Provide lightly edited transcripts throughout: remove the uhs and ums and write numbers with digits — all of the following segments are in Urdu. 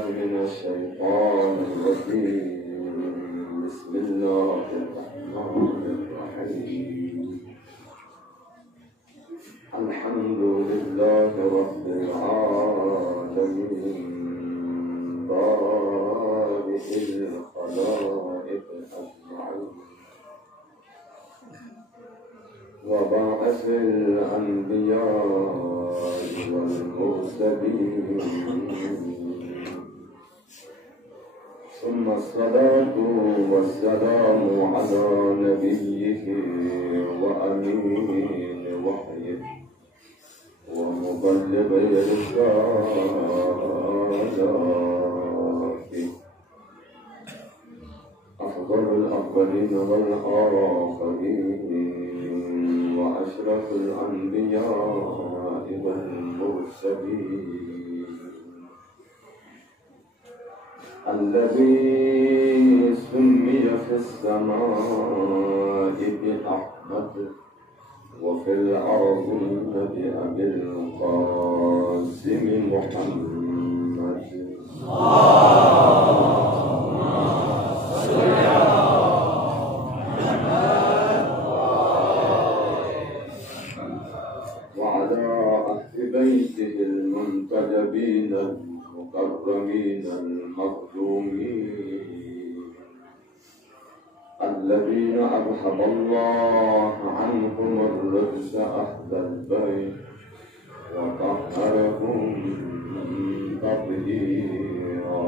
بالله من الشيطان الرجيم. بسم الله الرحمن الرحيم. الحمد لله رب العالمين بارئ الخلائق أجمعين وبعث الأنبياء والمرسلين ثم الصلاة والسلام على نبيه وأمين وحيه ومبلغ رسالاته أفضل الأولين والآخرين وأشرف الأنبياء والمرسلين الذي سمي في السماء بأحمد وفي الأرض بأبي القاسم محمد. وعلى أهل بيته المنتجبين المكرمين المظلومين الذين أذهب الله عنهم الرجس أهل البيت وطهرهم تطهيرا.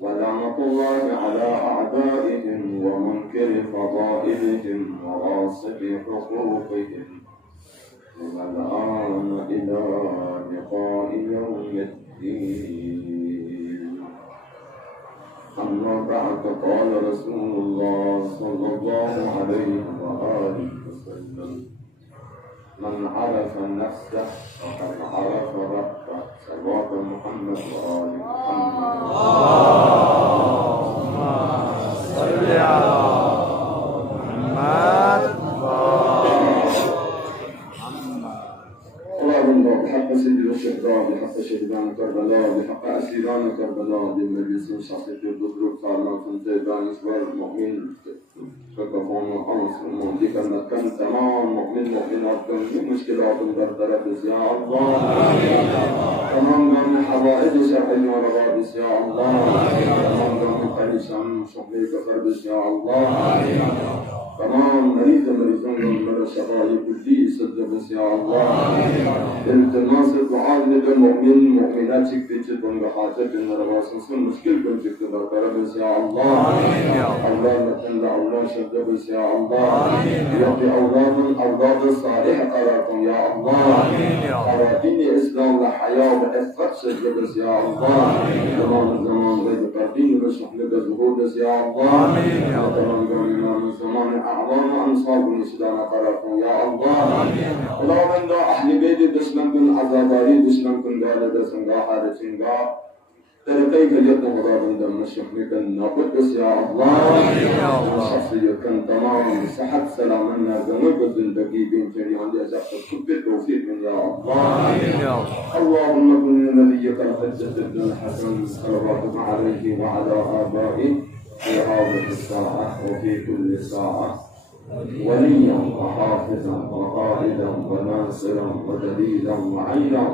ولعنة الله على أعدائهم ومنكر فضائلهم وغاصب حقوقهم من الآن إلى لقاء يوم الدين. أما بعد قال رسول الله صلى الله عليه وآله وسلم من عرف نفسه فقد عرف ربه. صلوات محمد وآل محمد. اللهم صل على محمد. اللهم بحق سيد الشهداء بحق شهدان كربلاء بحق أسيران كربلاء بالمجلس شخصية الدكتور صالح زيدان إسوار المؤمن فكفون وأنس ومهديك المكان تمام مؤمن مؤمنات من مشكلات برطرف يا الله. تمام من حوائج شرعي ورغابس يا الله. تمام من قريشان شغلي كفربس يا الله. تمام مريضون من الشفاء كلي صدقس يا الله. التماس الدعاء للمؤمن مؤمناتك في جد وحاجة الرواس مشكل كنت برطرف يا الله. الله نتن الله شدبس يا الله. يعطي أولاد صالح قراركم يا الله. قرارين إسلام لحياة وإفقد شدبس يا الله. زمان غير قردين رشح لك ظهورس يا الله. تمام زمان أعظم أنصاب الإسلام قراركم يا الله. اللهم إن أهل بيت دشمن كن عذاباري دشمن كن دالة سنغا حارسين غا ترقي كليت مغرابن دم الشحنك النقدس يا الله. شخصية كان تمام صحة سلامنا ذنوب الزندقي بين جميع الأزاق الحب التوفيق يا الله. اللهم كن نبيك الحجة بن الحسن صلواتك عليه وعلى آبائه في هذه الساعة وفي كل ساعة وليا وحافظا وقائدا وناصرا ودليلا وعينا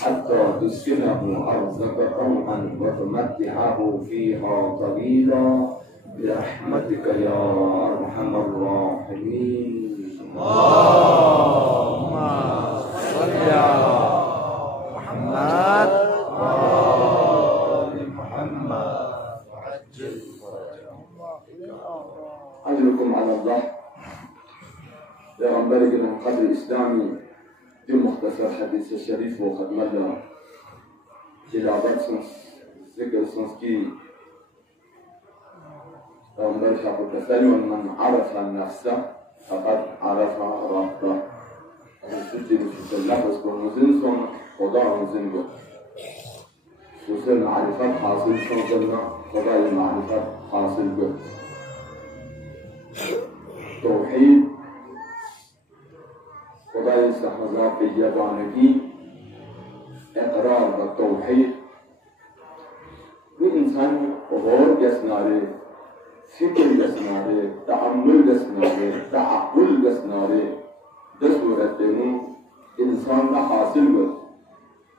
حتى تسكنه أرضك طوعا وتمتعه فيها طويلا برحمتك يا أرحم الراحمين. اللهم صل على محمد وآل محمد وعجل فرجهم. أجركم على الله. پیغمبر گرامی قدر اسلامی دو مختصر حدیث شریف و خدمت تلاوت سنس ذکر سنس کی پیغمبر حق التسلی من عرف نفسه فقد عرف ربه. سوچی بسیط لفظ برمزین سن خدا رمزین گو سوچی معرفت حاصل سن جلنا خدای معرفت حاصل گو. خدای سهزا به یگانگی اقرار و توحید و انسان غور گسناره فکر گسناره تعمل گسناره تعقل گسناره ده صورت بینو انسان را حاصل بود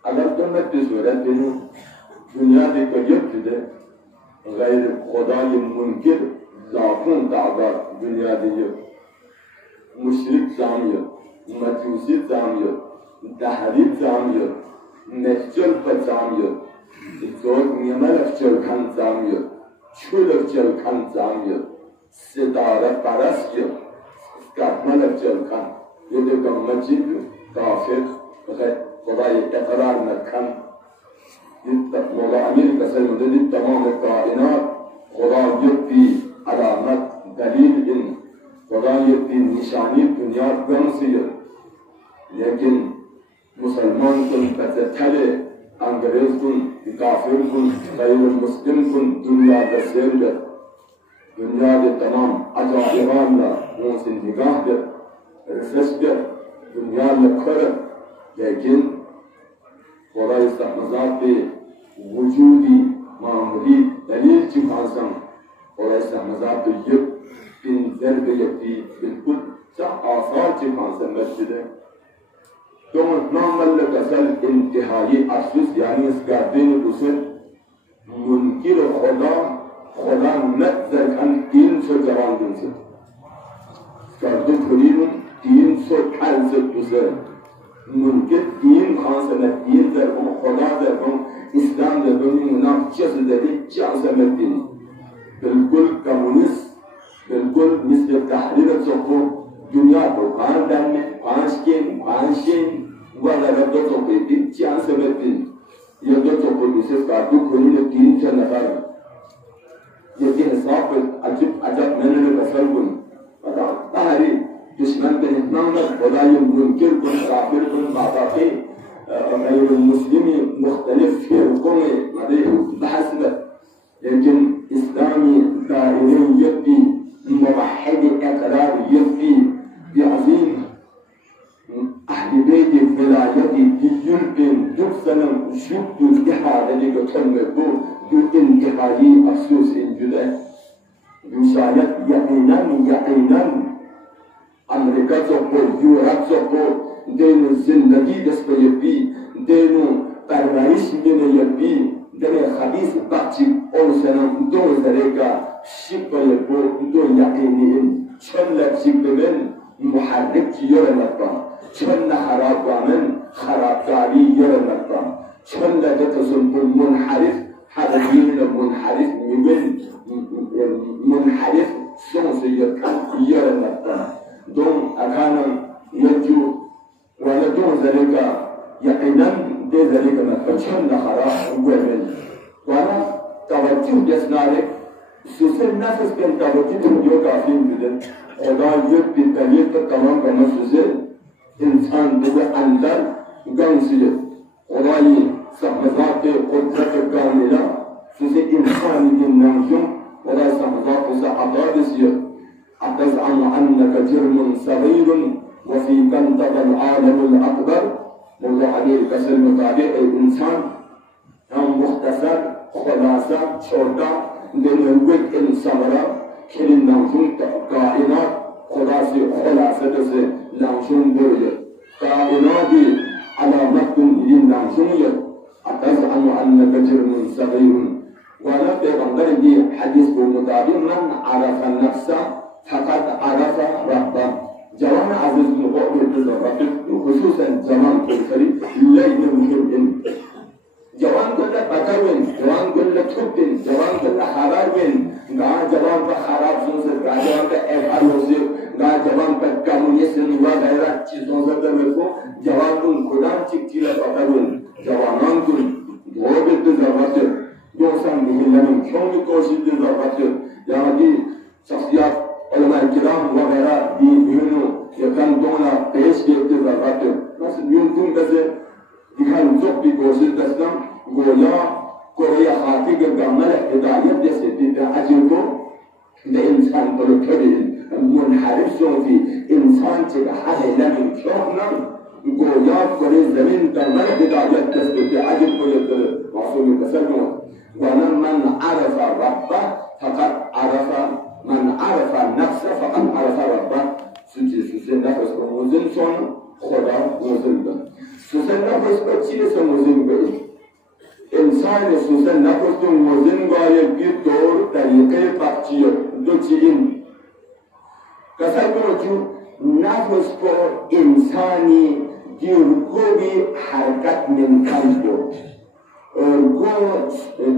اگر دنت ده صورت بینو دنیا ده کجب شده غیر خدای منکر لاکون تعداد دنیا ده مشرک زامیه مجوسی زامیه دهریب زامیه نفچل پا زامیه زود نیمه افچل کن زامیه چول افچل کن زامیه ستاره پرسیه گرمل افچل کن یه دکم مجید کافر خدای اقرار نکن مولا امیر کسر مدد تمام کائنات خدا یکی علامت دلیل این خدا یکی نشانی دنیا گمسیه لیکن مسلمان کن بزتر انگریز کن کافر کن غیر مسلم کن دنیا دسیر در دنیا در تمام عجائبان را اونسی نگاه در رسش در دنیا لکھر لیکن خدا استحمزات به وجودی معمولی دلیل چی خانسان خدا استحمزات به یک بین ضرب یکی بالکل آثار چی خانسان مسجده دون نامل کسل انتہائی افسوس یعنی اس گردین دوسر منکر خدا نظر کن 300 جوان دن سے گردو کھلیرون 300 سے دوسر منکر دین خانسا نه دین در اون خدا در اون اسلام در اون منافقت در هیچ عظمت دین بالکل کمونیست بالکل مثل تحریر سوکو دنیا کو کان دن پانشین ولا رب سوکو هیچ عظمت دین یہ دو سوکو مثل کارتو کونی نے 300 نفر یہ کہ حساب عجب میں نے بسر کن پتا تحریر دشمن به نام خدای منکر کن کافر کن باطاقی غیر مسلمی مختلف فرقوں میں بحث بد لیکن اسلامی دائرین یکی موحد اقرار یکی بعظیم اهل بیت ولایتی دیگر بین دوستنم شد اتحادی که تنمه بود دو انتحادی افسوس اینجوده دو شاید یقینا امریکا چوکو یورپ چوکو دینو زندگی دست پہ یپی دینو پرورش دینے یپی دینے خبیث بچی اونسنم دو زریگا شک یپو دو یقینی ان چون لکشک من محرک یورنطان چون خراب من خرابکاری یورنطان چون لکتسن منحرف حرفین منحرف میگن منحرف سونس یورنطان دون اکانم یجو ولا دون ذلك يقينا دي ذلك ما فشل خلاص ومن ولا توجه جسنارك سوسن نفس كان توجه جو كافي جدا خدا يبي دليل تمام كما سوسن انسان ده اندر غنسيه خداي سبحانه قدرت كامله سوسن انسان النجم ولا سبحانه سعادته أتزعم أنك جرم صغير وفيك انتقى العالم الأكبر موضوع عليه الكسر مطابق الإنسان هم مختصر خلاصة شرطة لنوك الصبرة كل نمشون كائنات خلاصة دسي نمشون برية كائنات على مكتن لنمشون أتزعم أنك جرم صغير ولا بغندر دي حديث بمطابق من عرف النفس فقط عرف ربه جوان عزيز مقابل بالرب خصوصا زمان كالخري لين مهم جوان كل بكوين جوان كل توبين جوان كل حرارين جوان بخراب سوسر جوان بأفعالوسي جوان بكمونيست وغيرها چیزوں سے درکو جوان کن کدام چیزا بکوين جوانان کن دوبت ضرورت دوستان بهلنم کیونی کوشید ضرورت یعنی شخصیات علماء الكرام وغيرها بيقولوا يكان دونا بيش بيكتب الراتب بس يمكن بس يكان زوج بيقول دستم goya Kore'ye hati bir gamlar hidayet deseti de acıko de insan طبيعي منحرف في إنسان تبحث لم شوفنا گویا کره زمین در من هدایت دست به عجب باید داره معصوم بسرمون وَنَا من عرف ربه فقط عرف من عرف نفسه فقط عرف ربه سوسه نفس به موزن سون خدا موزن به سوسه نفس به چیز موزن به انسان سوسه نفس به موزن گاهی bir دور طریقه پخچیه دو چی این کسر کنو نفس به انسانی دیرگوی حرکت ممکن بود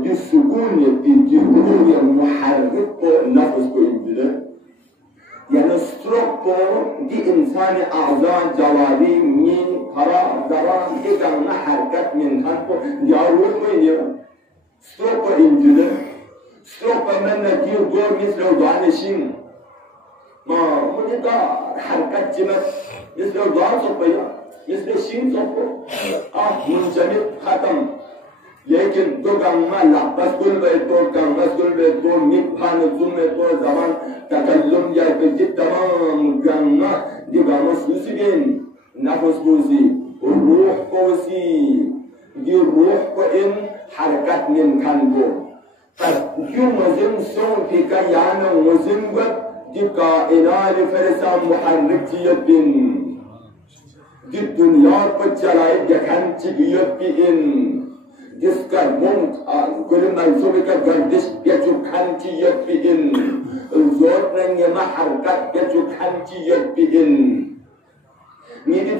دی سکون دیرگوی محرک با نفس با اینجوره یعنی ستروک با دی انسان اعضای جواری مین پرا زبان دیگر حرکت ممکن با دیاروک با اینجوره ستروک با اینجوره ستروک با من دیرگو مثل دانشین ما مجھے حرکت جمت مثل دان صبح مثل شین صبح منجمد ختم لیکن دو گنگا لحبس کل بے تو گنگس کل بے تو نبھان ظلم تو زمان تکلم یا بجد تمام گنگا دی گنگا سوسی بین نفس بوزی روح بوزی دی روح کو ان حرکت ممکن کو پس یوں مزم سون فکا یانا مزم گت دی کائنات فرسا محرک جیت بین دی دنیا پر چلائے دکھن چگیت بین جس کا كل منصوب كجردش بيجو كانتي يبين الزود نن يما حركات بيجو كانتي يبين ميدي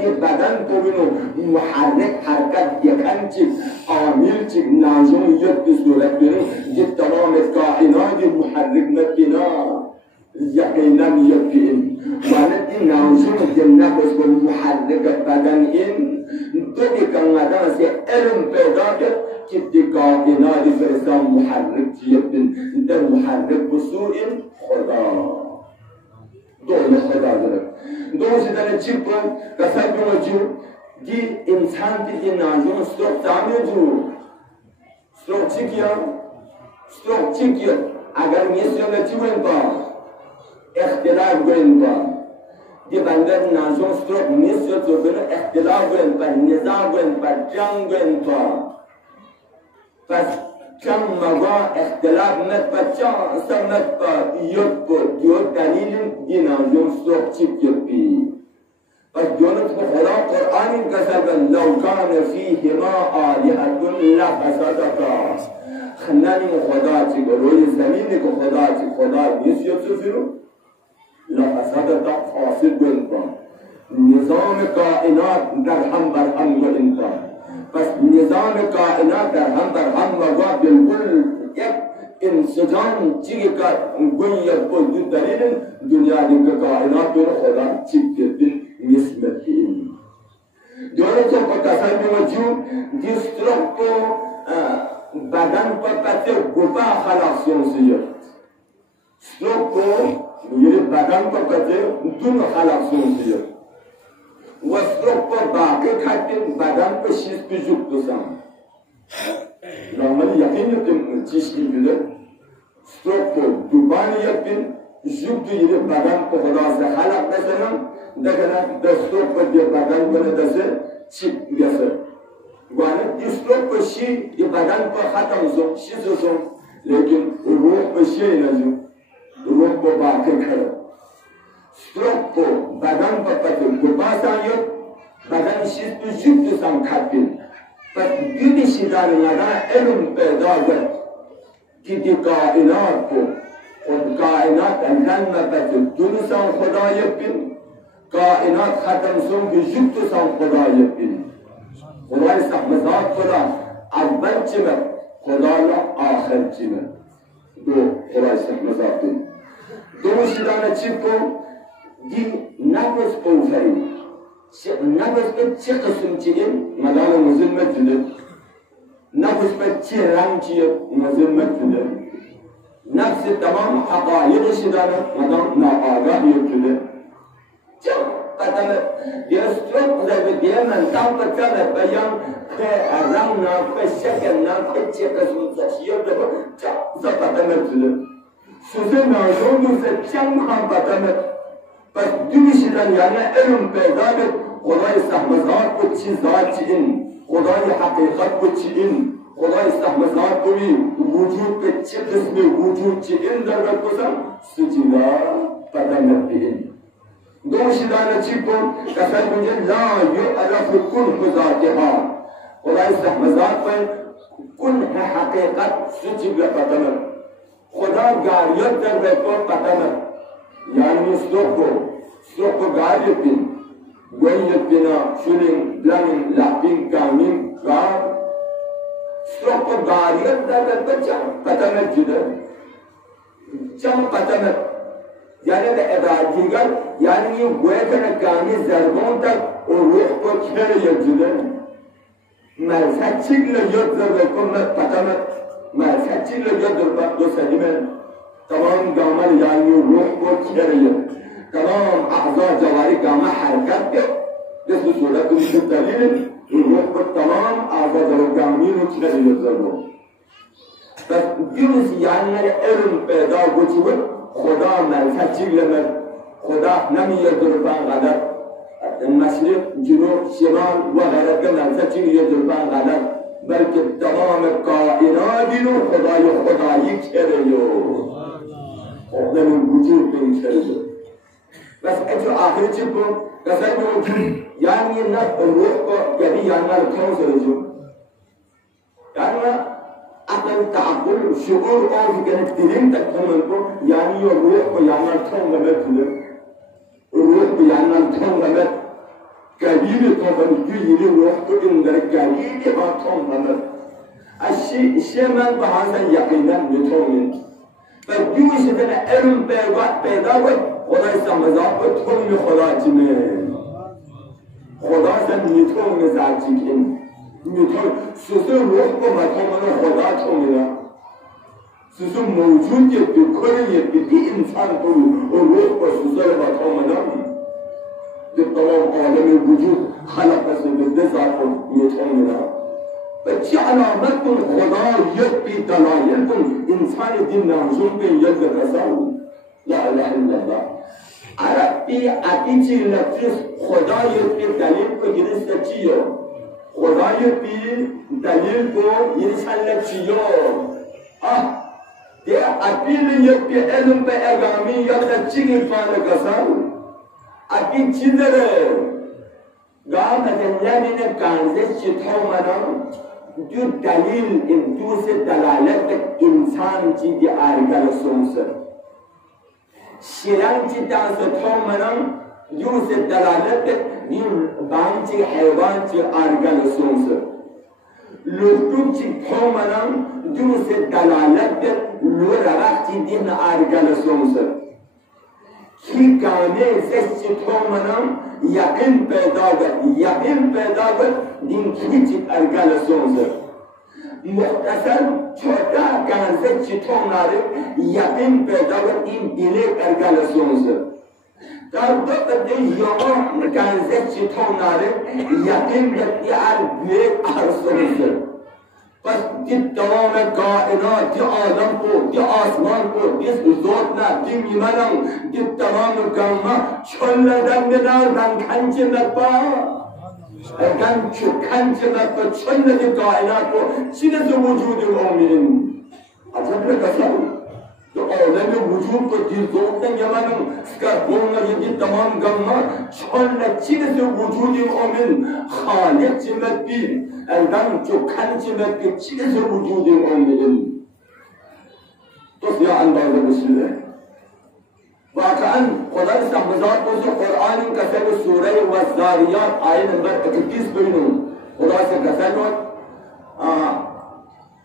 دي بدن بوينو محرك حركات يكانتي عامل تي نازم يبي صورت بينو دي تمام الكائنات محرك مبينا يقينا يبين وانا دي نازم النفس بالمحرك بدن ان دوی کنگادان سے علم پیدا کر کہ دی کائنات فرسا محرک جیبن در محرک بسوء خدا دول خدا درک دوسری دن چیپ کسب موجود دی انسان دی نازون ستروک تعمیر جو ستروک چی کیا اگر میسیون چی گوین با اختلاف گوین با دی بندر نازون ستروک نیست تو بینو اختلاف گوین پر نزاع گوین پر جنگ گوین تو پس کم مگا اختلاف مت پر چان سمت پر یوت پر دیو دلیل دی نازون ستروک چیپ یپی پس دیونت کو خدا قرآن کسب لو کان فیهما آلهة لفسدتا خنانی خدا چی روی زمین کو خدا چی خدا نیست یوت فیرو لفسدت فاسد گوینتان نظام کائنات در هم بر هم گوینتان پس نظام کائنات در هم بر هم مگا بالکل یک انسجام چیگه که گوید با دو دلیل دنیا دیگه کائنات دور خدا چیگ کردن نسبت این دوره تو با تصمیم موجود دیستروک تو بدن پر پته گفا خلاصیون سید ستروک تو میره بدن پر کته دون خلاق سونسیه و ستروک پر باقی کتیم بدن پر شیز پیجوک دوسام نرمالی یقین یکیم چیش کی بیده ستروک پر دوبانی یکیم جوک دو یه بدن پر خدا سے خلاق بسنم دکنه در ستروک پر دی بدن کنه دسته چیپ بیسه وانه دی ستروک پر شی دی بدن پر ختم زم شیز زم لیکن روح پر شی نزم روح کو باقی کھڑا ستروک کو بدن پر پتر گپاس آئیت بدن شیز تو جب تو سام کھاپین پس دیدی شیدان نگا علم پیدا گر کہ دی کائنات کو خود کائنات اندن میں پتر دون سام خدا یپین کائنات ختم سن کہ جب تو سام خدا یپین خدا استحمزات خدا اول چمت خدا یا آخر چمت دو خدا استحمزات دن دوشی دانه چی کو دی نفس پوفری نفس پر چی قسم چیه مدان مزمت جده نفس پر چی رنگ چیه مزمت جده نفس تمام حقایق شدانه مدان ناآگاهی جده چه قدم دیستروک زده دیه من تام بچه بیان که رنگ نا که شکل نا که چی قسم چیه ده چه قدم جده سوزه ناشون دوست چند هم بطمه پس دویشیدن یعنی علم پیدا بید خدای استحمزات بود چی ذات چی این خدای حقیقت بود چی این خدای استحمزات بودی وجود به چه قسم وجود چی این در بید بسم سجیلا بطمه بین دوشیدن چی کن کسر میگه لا یعرف کن ذاتها خدای استحمزات بید کن حقیقت سجیلا بطمه خدا گاریت در بید بطمه yani stroke galipin goylepina şuling blamin lapin kamin gar stroke gariyat da bacham patamet jide cham patamet yani de edajigal yani ye goyekana kami zarbon tak o ruh ko khere yajide malsachigla yadda ko patamet malsachigla yadda do sadimen تمام گامل یعنی روح کو چهره تمام اعضاء جواری گامه حرکت به جس صورت و دلیل روح کو تمام اعضاء جواری رو چهره زدو پس دیوز یعنی علم پیدا گوچه خدا ملکت چیگلمد خدا نمیه دربان غدر مشرق جنوب شمال و غرب ملکت چیگه دربان غدر بلکه تمام کائنات رو خدایی چهره خدای وجود به این چهره بس اجو آخری چی کن کسر وجود یعنی نه روح کو یعنی یعنی کون سرجو یعنی عقل تعقل شعور اور کنه دلین تک تمام کو یعنی روح کو یعنی کون غلط روح کو یعنی کون غلط کبیر تو بندی روح کو این در کبیر با کون غلط اشی من به هذا یقینا میتونم فدیوش دن علم پیدا بود خدا استمزاد بود توی خدا چیه خدا سن میتون مزاجی کن میتون سوسه روح کو مطمئن خدا تویه سوسه موجودیه بکریه بی انسان توی و روح کو سوسه مطمئن دی تمام عالم وجود خلق سنده ذات میتون و چه علامت کن خدا یک بی دلایل کن انسان دین نازم به یک رسول لا اله الا الله عربی عقیدی لطیف خدا یک بی دلیل کو گرست چیو خدا یک بی دلیل کو انسان لچیو دی عقیدی یک بی علم به اگامی یک لچیگی فان کسان عقید چی داره گام دنیانی نه کانزه چطور منم دو دلیل این دوست دلالت انسان چی دی آرگل سونسر شیران چی دانست تو منم دوست دلالت این بان چی حیوان چی آرگل سونسر لطوب چی تو منم دوست دلالت لو رغق چی دین آرگل سونسر کی کامه سس چی تو منم یقین پیدا بود دین کی چی ارگل سونزر مختصر چوتا گانزه چی تو ناره یقین پیدا بود این دلی ارگل سونزر در دو قده یوم گانزه چی تو ناره یقین بیتی بیت سونزر پس دی تمام کائنات دی آدم کو دی آسمان کو دی زود نه دی میمنم دی تمام گامه چلدن بدار من کنچه مکبا کنچه مکبا چلد کائنات کو چیز وجود مومن عجب لکسا تو آدم وجود کو دی زود نه یمنم سکر بونga دی تمام گامه چلد چیز وجود مومن خالق چمت be elden çok kançemek çiğse vücudun olmayan. Tosya andazı mesele. Vakan Kur'an istihbazat bozu Kur'an'ın kasabı Sure-i Zariyat ayet number 31 bölümü. Kur'an'ı kasabı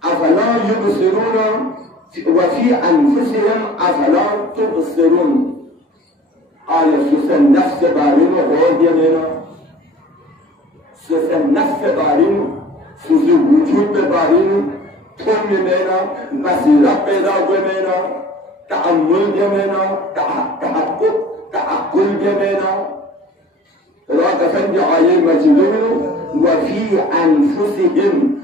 afala yubsiruna ve fi anfusihim afala tubsirun. Ayet süsen nefse barinu hor diyemena. Süsen nefse barinu, süzü vücut barinu, tüm yemena, basirat peyda koymena, taammül yemena, tahakkuk, taakkul yemena. Rahat efendi ayet meclunu ve fi anfusihim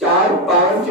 4-5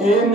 3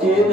3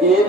3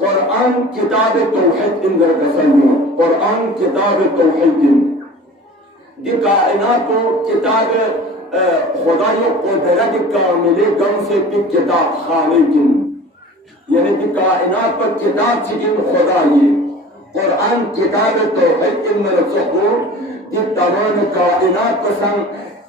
قرآن کتاب توحید اندر قسمیوں قرآن کتاب توحید دی کائنات کو کتاب خدای قدرت کامل گم سے دی کتاب خانے کن یعنی دی کائنات پر کتاب چکن خدای قرآن کتاب توحید اندر سخور دی تمام کائنات کو سن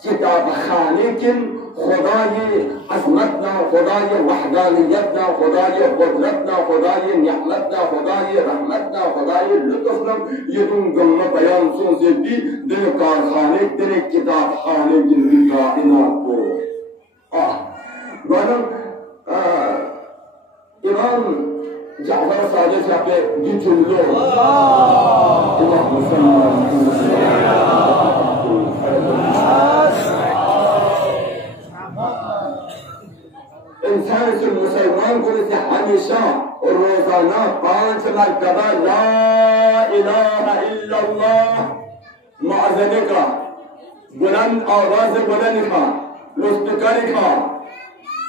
کتاب خانے کن خدای عظمتنا خدای وحدانیتنا خدای قدرتنا خدای نعمتنا خدای رحمتنا خدای لطفنا یدون گمہ بیان سن سے بھی دل کارخانے دل کتاب خانے کی کائنات کو گوانم امام جعفر صادق صاحب کی جملوں امام انسان سے مسلمان کو سے ہمیشہ اور روزانہ 5 مرتبہ لا الہ الا اللہ معذنے کا بلند آواز بلند کا لسپکر کا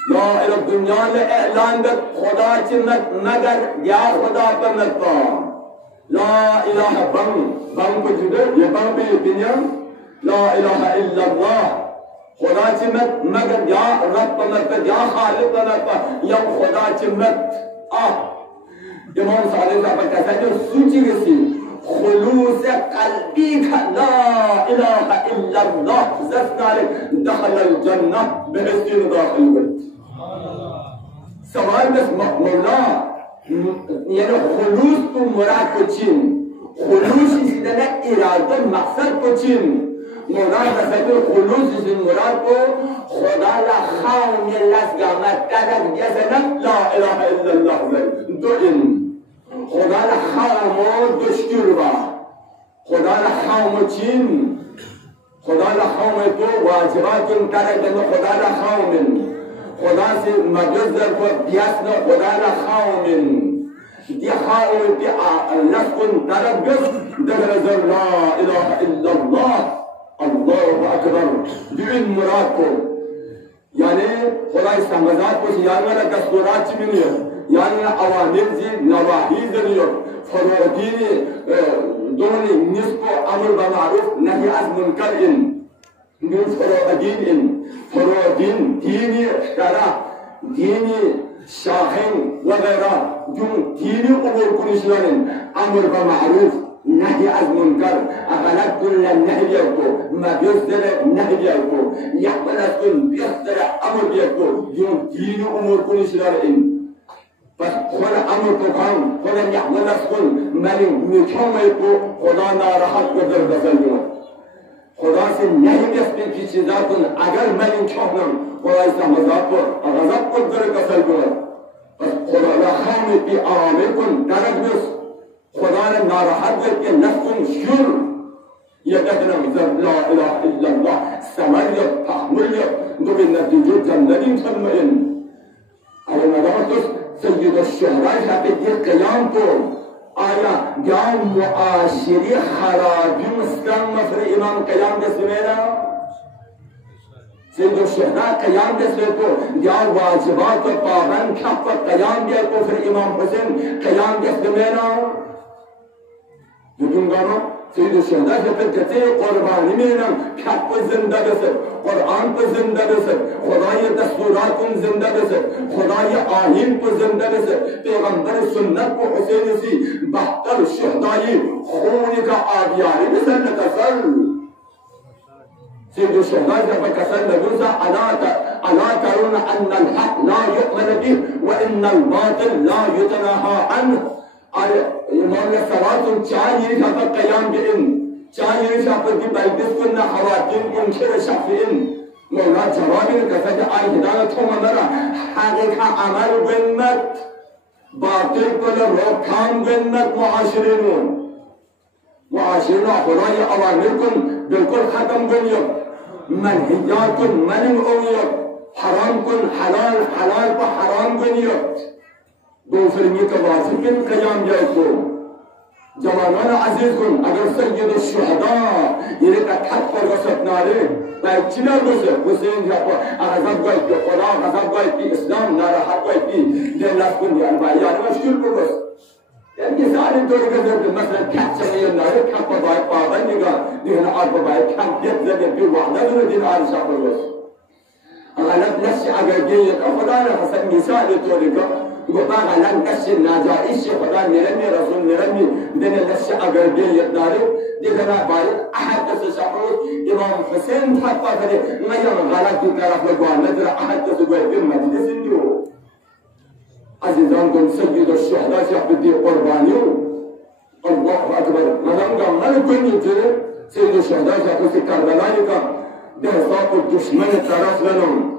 یا الہ دنیا میں اعلان در خدا چمت مگر یا خدا پر نکتا لا الہ بم کو جدر یہ بم بھی دنیا لا الہ الا اللہ خدا چمت مگر یا رب پنکتا یا خالق پنکتا یا خدا چمت امام صالح صاحب کہتا ہے جو سوچی گسی خلوص قلبی کا لا الہ الا اللہ زفنالک دخل الجنہ بحسین داخل گلت سوال بس مولا یعنی خلوص کو مراد کو چین خلوص اسی طرح ارادہ مقصد کو چین مراد فکر خلوص از مراد کو خدا لا خام لسگامت کدک جزنم لا اله الا الله دو این خدا لا خام دشکر با خدا لا خام چین خدا لا خام تو واجبات کدک دن خدا لا خام خدا سے مجز در کو بیاسن خدا لا خام دی خام دی لسکن طرف گس در لا اله الا الله اللہ اکبر دین مراد کو یعنی خدا استمازات کو یعنی دستورات چی منیو یعنی اوامر زی نواهی زنیو فرودین دونی نسب امر بمعروف نهی از منکر ان نیز فرودین دینی اختراع دینی شاخن وغیرہ جو دینی امور کنشنن امر بمعروف نهی از منکر اغلب کل نهی کو ما بیستر نهی کو یحمل از کن بیستر امر بیکو یون دین امور کنش دارین پس خود امر کو کام خود یحمل از کن ملی میکامه کو خدا ناراحت کو در بسل بیمون خدا سے نہیں بیستی کی چیزاتون اگر ملی کامم خدا ایسا مذاب کو غضب کو در بسل بیمون پس خدا لخامی پی آرامه کن درد بیست خدا نے ناراحت کر کے نفسن شر یکتنا لا الہ الا اللہ سمریت تحملیت دو بی نتیجو جندنی تنمئن اور ندامتس سید الشہرائی حقیق یہ قیام کو آیا یا معاشری خرابی مسلم مفر امام قیام دس میرا سید الشہرائی قیام دس کو یا واجبات پابند کھپ قیام دیا کو پھر امام حسین قیام دس میرا دنگانو سید الشہداء سے پھر کہتے ہیں قربانی میرم کھپ پر زندہ بسر قرآن پر زندہ بسر خدای دستورات پر زندہ بسر خدای آئین پر زندہ بسر پیغمبر سنت کو حسین سی بہتر شہدائی خون کا آبیاری بسر نکسر سید الشہداء سے پھر کسر نگوزا الا ترون ان الحق لا يؤمن به وان الباطل لا يتناهى عنه امام نے سوال تم چاہ یہ شاپر قیام بئن چاہ یہ شاپر کی بلدس کننا خواتین انکر شفین مولا جوابی نے کہتا کہ آئی ہدایت ہوں مرا حقیقہ عمل بنمت باطل کل روکام بنمت معاشرینون خدای اوامر کن بالکل ختم بنیو منحیات کن منن اویو حرام کن حلال کو حرام بنیو دو فرمی کا واضح کن قیام جائے کو جوانان عزیز کن اگر سید الشہداء یہ کا تھک پر وسط نارے باید چنا دوسے حسین جا کو غضب گوئی کی خدا غضب گوئی کی اسلام ناراحت گوئی کی یہ لفظ کن یا البائی یعنی مشکل کو بس Yani misali doğru mesela kapçanı yanları kapı bayıp bağdan diğer arpa bayıp kamp yetle bir vahdadır din arşa koyuyor. Agalak nasi agar geyik afadan hasan misali doğru Gubalan nasi najaiş afadan neremi rasul neremi dene nasi agar geyik nari dikana bayıp ahad sahur İmam Hüseyin hatta böyle mayam galak bir tarafla guannedir ahad bir meclisin diyor. Azizan seyyid-i şuhada şahbidi qurbani Allahu Akbar. Madem gamlar koyunca seyyid-i şuhada şahbidi Karbela'yı ka dehsat-ı düşman taraflarının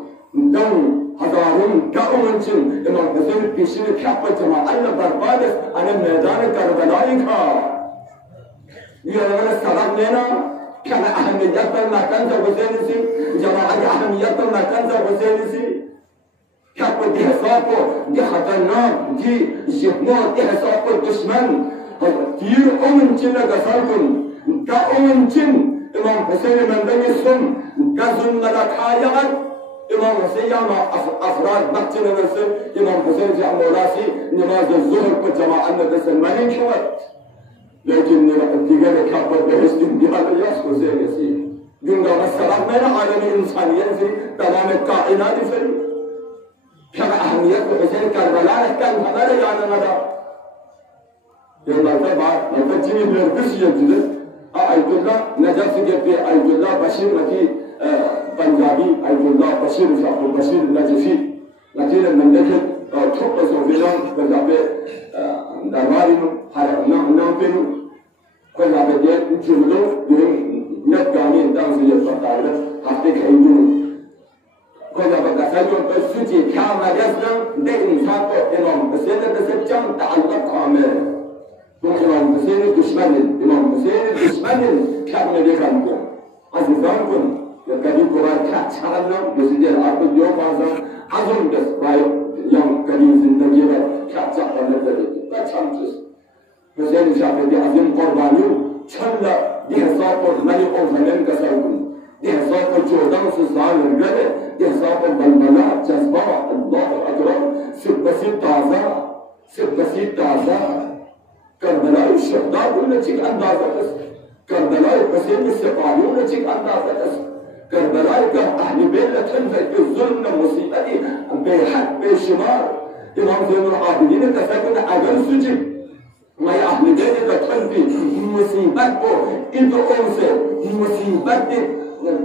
dam hadarin kâumun için İmam Hüseyin peşini kapı cemaatla barbades anne meydan-ı Karbela'yı ka Yoluna sabah nena kana ahamiyetten makanza Hüseyin'si cemaat ahamiyetten makanza Hüseyin'si Kapı dihsapo, dihatanam, jihmo, dihsapo düşman. Tiyir onun içinde gasalkun. Ka onun için İmam Hüseyin'i mendenisun. Gazunlara kayagan. İmam Hüseyin'e afrad bakçını versin. İmam Hüseyin Cemolası namazı zuhur ko cemaatine desin. Menin kıvat. Lakin diğer kapı behestin diğer yas Hüseyin'si. Gündağına salam meyne alemi insaniyeti tamamen kainatı ferim. Kama ahmiyet Hüseyin Karbela'ya kan habere yanına da. Yıllarda var, nefetçinin kış yıldıdır. Aydullah, Necaf'ı gibi Aydullah Başir Mati Punjabi, Aydullah Başir Uşaklı, Başir Necefi. Netiyle memleket çok da sofilan, kızabı darbarının, nampinin, kızabı diye cümle, durum net gani dansı yapmaklardı. Hafta kaydının. Kaya bagasayon suci kama yazdan de insan ko İmam Hüseyin'e de seçen taalluk kamil. Bu İmam Hüseyin'in İmam Hüseyin'in düşmanın kâmine dekan bu. Azizan kun ya kadi kuvar kaçarlar mesajlar artık yok fazla azım des bayo yang kadi zindagi ve kaçarlar dedi. Kaçamsız. Hüseyin Şahidi azim kurbani çalla dihsat mani olmayan kasayın. Dehsat ko jordan se zalim gade dehsat ko balbala jazba Allahu Akbar sibbasi taza Karbela'yı şuhda bunun için andazatız Karbela'yı Hüseyin Sefali'nin için andazatız Karbela'yı ka ahli beyle tenfeki zulmle musibeti beyhak beyşimar İmam Zeynul Abidin'in tefekküne agar suci Maya ahli beyle ka tenfi musibet bu İdü onse musibeti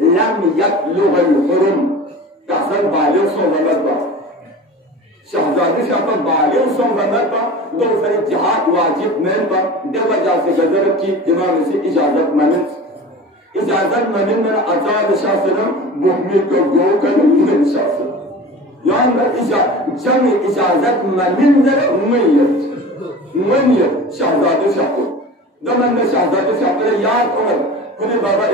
لم يبلغ الحرم كسر بالغ صومنبا شهزادی شاپا بالغ صومنبا دو فری جهاد واجب منبا دو وجہ سے گزر کی امام سے اجازت منن من آزاد شاسنا محمد کو گو کن من شاسنا یعنی جمع اجازت منن در منیت شهزادی شاپا دمن شهزادی شاپا یاد کنر كل بابا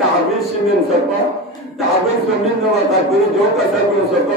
تعبير شمن سبا تعبير شمن نواتا كل جو كسر من سبا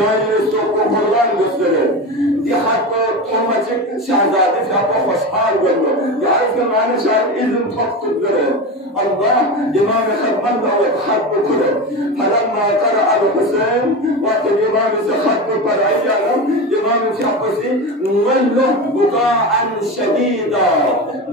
yani sokku kurban gösterir. Hatta Tomacık Şehzade Şahba hoşhal görür. Yani zamanı şahit izin toptukları. Allah İmam-ı Khadman da hakkı kurir. Falamma kara'al Hüseyin vakti İmam-ı Khadman parayyanım İmam-ı Şahbasi nulluh buka'an şedida.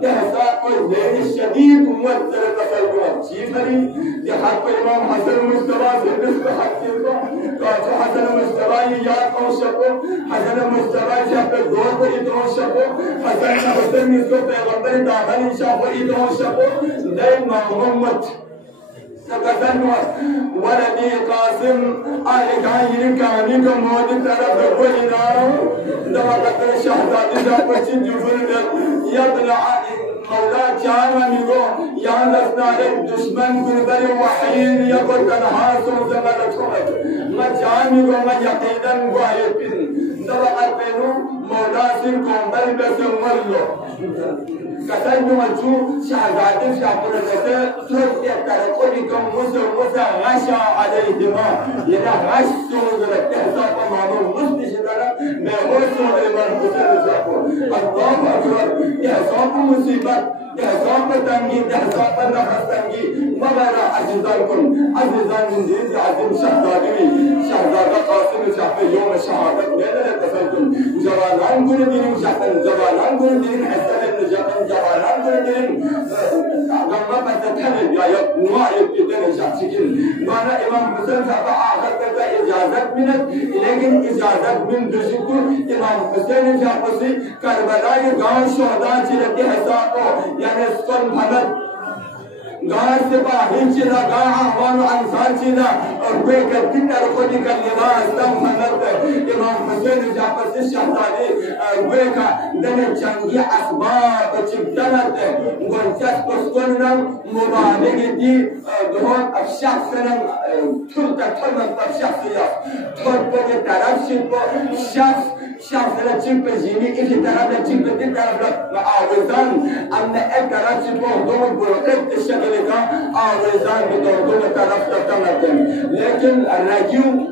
Dehsâkı zeyni şedid muvattırı tasarruat. Çiğferi hakkı İmam Hasan Mustafa zirnizde hakkıyla Kaçı Hasan Mustafa'yı yad konuşakı Hasan Mustafa şahbe doğru idon şahbe Hasan Hüseyin yüzü Peygamber-i Dağdan şahbe idon şahbe Deyma Muhammed Sakazanlar Veledi Kasım Ahlikan yeni kâni ka mağdi tarafı koyina Davakatı Şahzadi Şahbeçin cüfürünü Yadla Mevla Kâma Nigo Yan Dasnâle düşman günleri vahyin Yakor tanha son zamanı çoğut Ma Kâmi Go ma yakîden guayepin Davakat benu Mevla sin kombel besin varlo Kasay numacu Şahzadi Şahbeçin Türkiye tarakoli Musa Gasha aleyhima Yine gaş sonuçları Tehsâpa mamur Mustişidara Mehur sonuçları Mustişidara Allahu Akbar Tehsâpa musibet Tehsâpa tangi Tehsâpa nefes tangi Mabara azizan kun Azizan zindiz azim şahzadimi Şahzada Kasım-ı Şahbe Yom-ı şehadet Nelere teselkun Cavanan günü dinim şahben Cavanan günü dinim Hesselenli şahben Cavanan günü dinim Gamma bezetene Yayıp Muayip giden şahsikin Bana İmam Hüseyin Şahbe ahirette icazet minet Lekin icazet min düşüktü İmam Hüseyin'in Şahbesi Kerbela'yı Gâ şuhda çileti hesabı Yani son panet Gâ sipahi çila Gâ ahvan ansar çila Örbe kettin erkodi kalima İslam panette İmam Hüseyin'in Şahbesi Şahzadi Örbe ka Dene çangi asbab Çiptanette Gonças koskonundan mübarek edi Duhon şahsının Türk'te tanınan şahsiyat Türk'te taraf şirko şahsına çıkma zini iki tarafla çıkma bir tarafla ağızdan Ama ek taraf şirko olduğunu bırakıp şekilde ağızdan bir doğduğunu tarafta tanıtım Lakin racim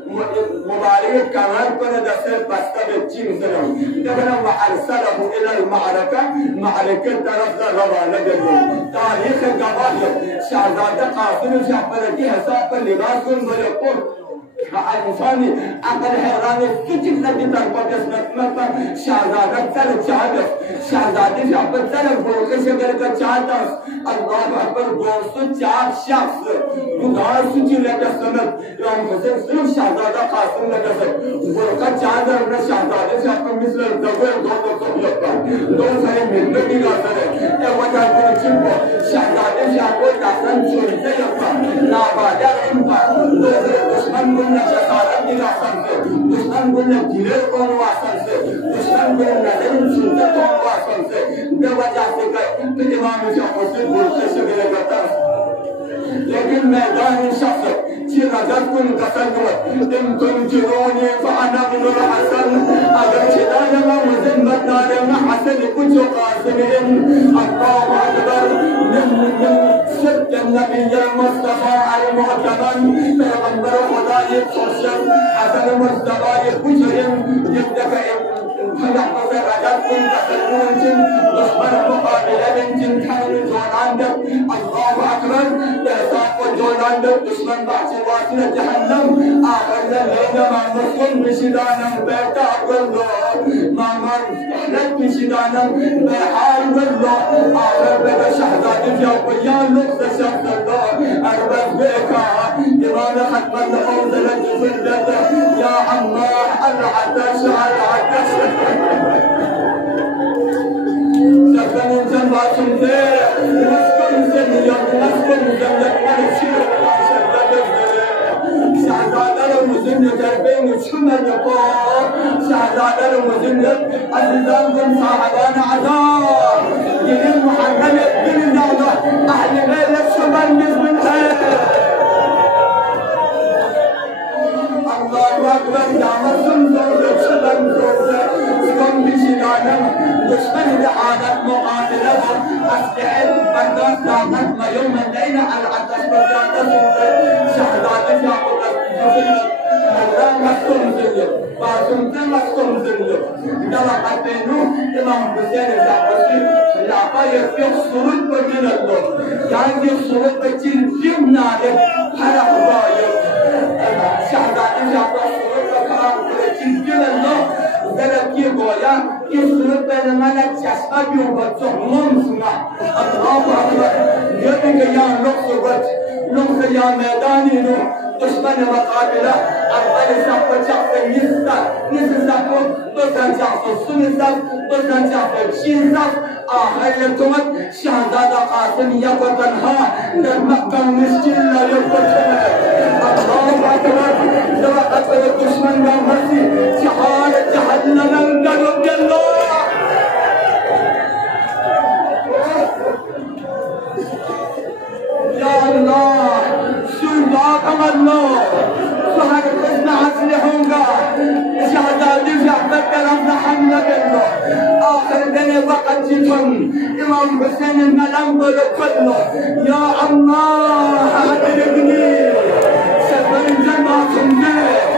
mübarek kanar konu da sırf başka bir cimsinin Devran ve arsalahu ilal ma'araka tarafla ravana dedim Tarih gavahir Şahzade Kasım-ı Şahbe'deki hesapla libas kun böyle kur İnsani akıl heyrani küçükle bir tarafa kesmekmekle Şahzade sarı çağırır Şahzade Şahbe sarı bulka şekerine çağırır Allahu Akbar doğrusu çağır şahsı Bu daha suçuyla kesmek İmam Hüseyin sırf Şahzade Kasım'la kesmek Bulka çağırır ve Şahzade Şahbe misler dağır doğru sohbetler Doğru sayı milli bir gazları Evvata bunu için bu Şahzade Şahbe dağdan çölde yapar Nabada impar Doğru düşman bununla cesaret bir asansı Düşman bununla girer konu asansı Düşman bununla derin sünnet konu asansı Ve vecahse İmam-ı Şahbesi bulka şekilde götür Lekin meydan-ı şahsı Çiracak kun tasarruf İm tunciruni fe ana binul hasan Agar çidanema muzimmet narema haseni kucu kasimi'in Allahu Akbar Min Sıdden Nebiyyel Mustafa el-Mu'temen Peygamber-i Hudayı Sosyal Hasan-ı Mustafa'yı kucuyum Yeddefe Felahtı Racab kun tasarruf için Düşman mukabilenin için kendini zorlandır Allahu Akbar Tehsâk-ı zorlandır Düşman bahçevasına cehennem Ahirde leyne mahmuskun Mişidanem beyte akıllı Mamar ihlet mişidanem Behal gıllı Ahirde de şehzadi Fiyakıyan lütfe şahsırlı Erbez beka İmam-ı Hatman'da oğuzele cüfürlerde Ya Allah el-ateş el-ateş Şahsenin sen başımda Rızkın seni yok Rızkın zemletmen için Şehzadelerimizin terbiyeyi uçunla yapar Şehzadelerimizin azizlerimizin sahibine azar Gelin Muhammed gelin dağda Ahli beyler şöben bizminler Allahu Akbar yamasın zorlu şöben zorlu Son bir şilanem düşman-ı adet muqabile var Asli'in benden dağıtma yevmen leyne el-ateş berdağıta zorlu Şehzade Şahbı'da Mevlam سمتن مسكن له دوا حتنو إمام حسين الزعبسي خلافة يفيق صورت بدل الله يعني صورت بتشيل جمنا له حرق ضايق شهداء جابوا صورت بكرام بتشيل جل الله وقالك يقويا يصورت بين ملك شاشة يوم بتشوفهم سنا الله أكبر يبقى يا لقصبت لقص يا ميداني نو دشمن مقابله أول شخص شخص نسخ دوسرا شخص سنسخ دوسرا شخص شينسخ آخر يتومت شهزادة قاسم يقتنها نرمقا مسجل لا يقتنها الله أكبر لو قتل الدشمن بمرسي شهادة جهنم نرد الله يا الله سبحان الله سبحان الله أسلحونا شهداء جعفر كلام حملة بالله آخر بني وقت جتن إمام حسين الملام كله يا الله أدركني سبحان الله